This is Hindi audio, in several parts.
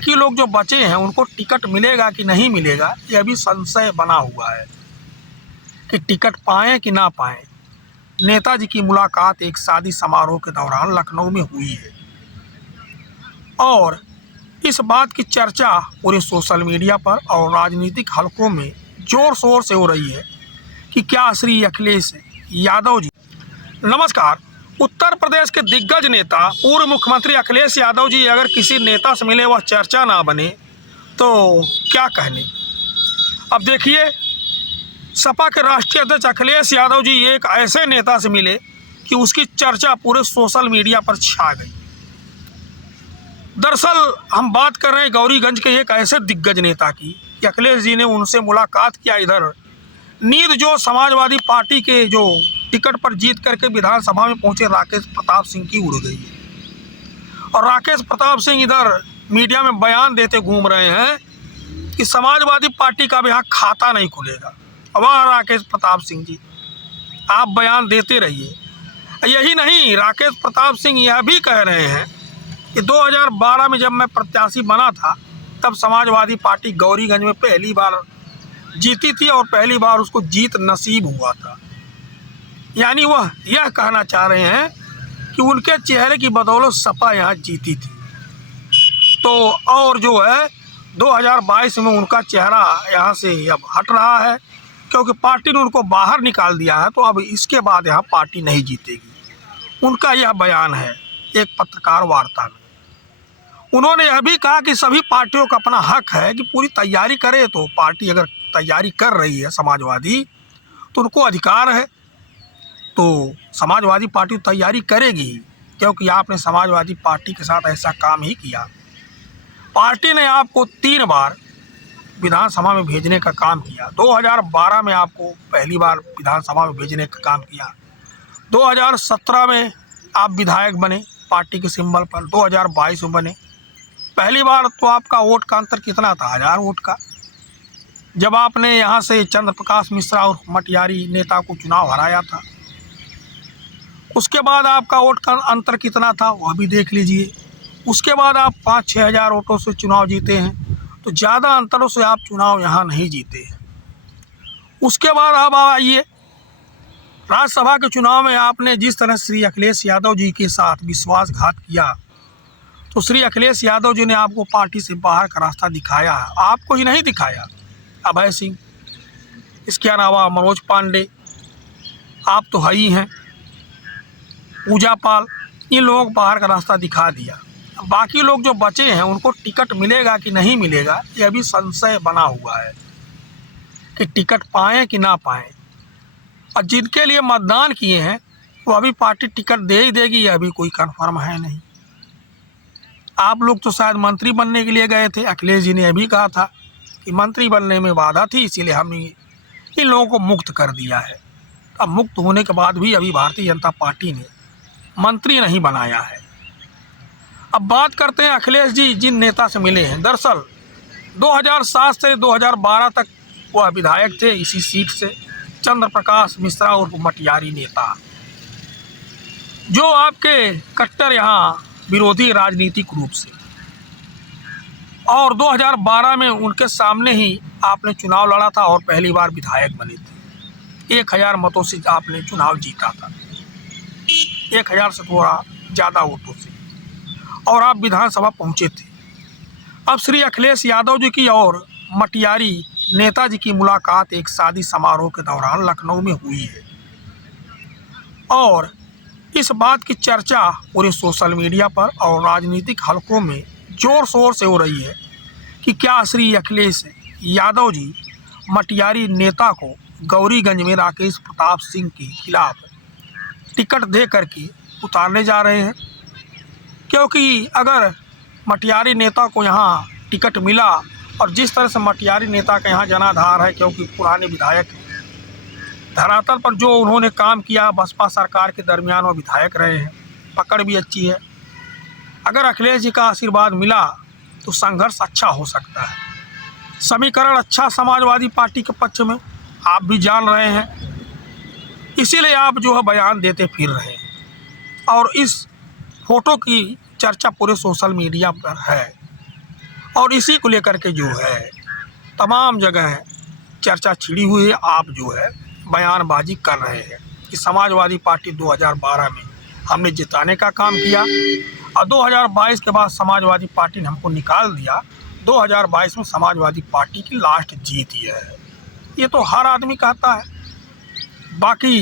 कि लोग जो बचे हैं उनको टिकट मिलेगा कि नहीं मिलेगा, यह भी संशय बना हुआ है कि टिकट पाएं कि ना पाएं। नेताजी की मुलाकात एक शादी समारोह के दौरान लखनऊ में हुई है और इस बात की चर्चा पूरे सोशल मीडिया पर और राजनीतिक हलकों में जोर शोर से हो रही है कि क्या श्री अखिलेश यादव जी। नमस्कार। उत्तर प्रदेश के दिग्गज नेता पूर्व मुख्यमंत्री अखिलेश यादव जी अगर किसी नेता से मिले वह चर्चा ना बने तो क्या कहने। अब देखिए, सपा के राष्ट्रीय अध्यक्ष अखिलेश यादव जी एक ऐसे नेता से मिले कि उसकी चर्चा पूरे सोशल मीडिया पर छा गई। दरअसल हम बात कर रहे हैं गौरीगंज के एक ऐसे दिग्गज नेता की कि अखिलेश जी ने उनसे मुलाकात किया। इधर नींद जो समाजवादी पार्टी के जो टिकट पर जीत करके विधानसभा में पहुंचे राकेश प्रताप सिंह की उड़ गई है और राकेश प्रताप सिंह इधर मीडिया में बयान देते घूम रहे हैं कि समाजवादी पार्टी का भी यहाँ खाता नहीं खुलेगा। वाह राकेश प्रताप सिंह जी, आप बयान देते रहिए। यही नहीं, राकेश प्रताप सिंह यह भी कह रहे हैं कि 2012 में जब मैं प्रत्याशी बना था तब समाजवादी पार्टी गौरीगंज में पहली बार जीती थी और पहली बार उसको जीत नसीब हुआ था। यानी वह यह कहना चाह रहे हैं कि उनके चेहरे की बदौलत सपा यहाँ जीती थी। तो और जो है 2022 में उनका चेहरा यहाँ से अब हट रहा है क्योंकि पार्टी ने उनको बाहर निकाल दिया है, तो अब इसके बाद यहाँ पार्टी नहीं जीतेगी। उनका यह बयान है एक पत्रकार वार्ता में। उन्होंने यह भी कहा कि सभी पार्टियों का अपना हक है कि पूरी तैयारी करे, तो पार्टी अगर तैयारी कर रही है समाजवादी तो उनको अधिकार है, तो समाजवादी पार्टी तैयारी करेगी क्योंकि आपने समाजवादी पार्टी के साथ ऐसा काम ही किया। पार्टी ने आपको 3 बार विधानसभा में भेजने का काम किया। 2012 में आपको पहली बार विधानसभा में भेजने का काम किया। 2017 में आप विधायक बने पार्टी के सिंबल पर, 2022 में बने। पहली बार तो आपका वोट का अंतर कितना था? 1000 वोट का। जब आपने यहाँ से चंद्र प्रकाश मिश्रा और मटियारी नेता को चुनाव हराया था, उसके बाद आपका वोट का अंतर कितना था वह भी देख लीजिए। उसके बाद आप 5-6 हज़ार वोटों से चुनाव जीते हैं, तो ज़्यादा अंतरों से आप चुनाव यहाँ नहीं जीते हैं। उसके बाद अब आइए, राज्यसभा के चुनाव में आपने जिस तरह श्री अखिलेश यादव जी के साथ विश्वासघात किया, तो श्री अखिलेश यादव जी ने आपको पार्टी से बाहर का रास्ता दिखाया है। आपको ही नहीं दिखाया, अभय सिंह, इसके अलावा मनोज पांडे, आप तो है ही हैं, पूजा पाल, इन लोगों को बाहर का रास्ता दिखा दिया। बाकी लोग जो बचे हैं उनको टिकट मिलेगा कि नहीं मिलेगा, यह भी संशय बना हुआ है कि टिकट पाएं कि ना पाएं। और जिनके लिए मतदान किए हैं वो अभी पार्टी टिकट दे ही देगी, यह भी कोई कंफर्म है नहीं। आप लोग तो शायद मंत्री बनने के लिए गए थे। अखिलेश जी ने यह भी कहा था कि मंत्री बनने में बाधा थी, इसीलिए हमने इन लोगों को मुक्त कर दिया है। अब मुक्त होने के बाद भी अभी भारतीय जनता पार्टी ने मंत्री नहीं बनाया है। अब बात करते हैं अखिलेश जी जिन नेता से मिले हैं। दरअसल 2007 से 2012 तक वह विधायक थे इसी सीट से, चंद्र प्रकाश मिश्रा और मटियारी नेता, जो आपके कट्टर यहाँ विरोधी राजनीतिक रूप से। और 2012 में उनके सामने ही आपने चुनाव लड़ा था और पहली बार विधायक बने थे। 1000 मतों से आपने चुनाव जीता था, 1000 से थोड़ा ज़्यादा वोटों से, और आप विधानसभा पहुंचे थे। अब श्री अखिलेश यादव जी की और मटियारी नेताजी की मुलाकात एक शादी समारोह के दौरान लखनऊ में हुई है और इस बात की चर्चा पूरे सोशल मीडिया पर और राजनीतिक हलकों में जोर शोर से हो रही है कि क्या श्री अखिलेश यादव जी मटियारी नेता को गौरीगंज में राकेश प्रताप सिंह के खिलाफ टिकट दे करके उतारने जा रहे हैं। क्योंकि अगर मटियारी नेता को यहाँ टिकट मिला, और जिस तरह से मटियारी नेता का यहाँ जनाधार है क्योंकि पुराने विधायक हैं, धरातल पर जो उन्होंने काम किया बसपा सरकार के दरमियान वो विधायक रहे हैं, पकड़ भी अच्छी है। अगर अखिलेश जी का आशीर्वाद मिला तो संघर्ष अच्छा हो सकता है, समीकरण अच्छा समाजवादी पार्टी के पक्ष में, आप भी जान रहे हैं। इसीलिए आप जो है बयान देते फिर रहे हैं और इस फोटो की चर्चा पूरे सोशल मीडिया पर है और इसी को लेकर के जो है तमाम जगह चर्चा छिड़ी हुई है। आप जो है बयानबाजी कर रहे हैं कि समाजवादी पार्टी 2012 में हमने जिताने का काम किया और 2022 के बाद समाजवादी पार्टी ने हमको निकाल दिया। 2022 में समाजवादी पार्टी की लास्ट जीत ही है। ये तो हर आदमी कहता है, बाकी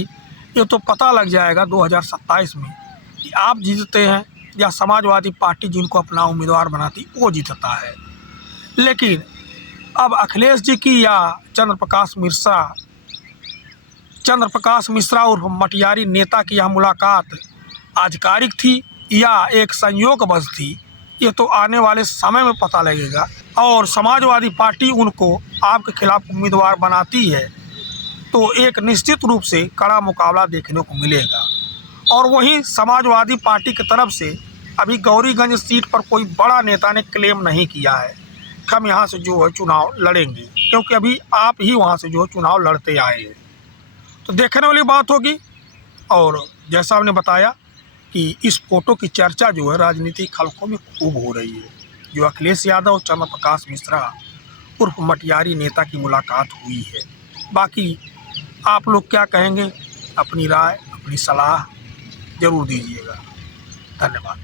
ये तो पता लग जाएगा 2027 में कि आप जीतते हैं या समाजवादी पार्टी जिनको अपना उम्मीदवार बनाती वो जीतता है। लेकिन अब अखिलेश जी की या चंद्रप्रकाश मिश्रा और मटियारी नेता की यह मुलाकात आधिकारिक थी या एक संयोगवश थी, ये तो आने वाले समय में पता लगेगा। और समाजवादी पार्टी उनको आपके खिलाफ उम्मीदवार बनाती है तो एक निश्चित रूप से कड़ा मुकाबला देखने को मिलेगा। और वहीं समाजवादी पार्टी की तरफ से अभी गौरीगंज सीट पर कोई बड़ा नेता ने क्लेम नहीं किया है कि हम यहाँ से जो है चुनाव लड़ेंगे, क्योंकि अभी आप ही वहाँ से जो है चुनाव लड़ते आए हैं। तो देखने वाली बात होगी। और जैसा हमने बताया कि इस फोटो की चर्चा जो है राजनीतिक हलकों में खूब हो रही है, जो अखिलेश यादव और चंद्रप्रकाश मिश्रा उर्फ मटियारी नेता की मुलाकात हुई है। बाकी आप लोग क्या कहेंगे, अपनी राय अपनी सलाह ज़रूर दीजिएगा। धन्यवाद।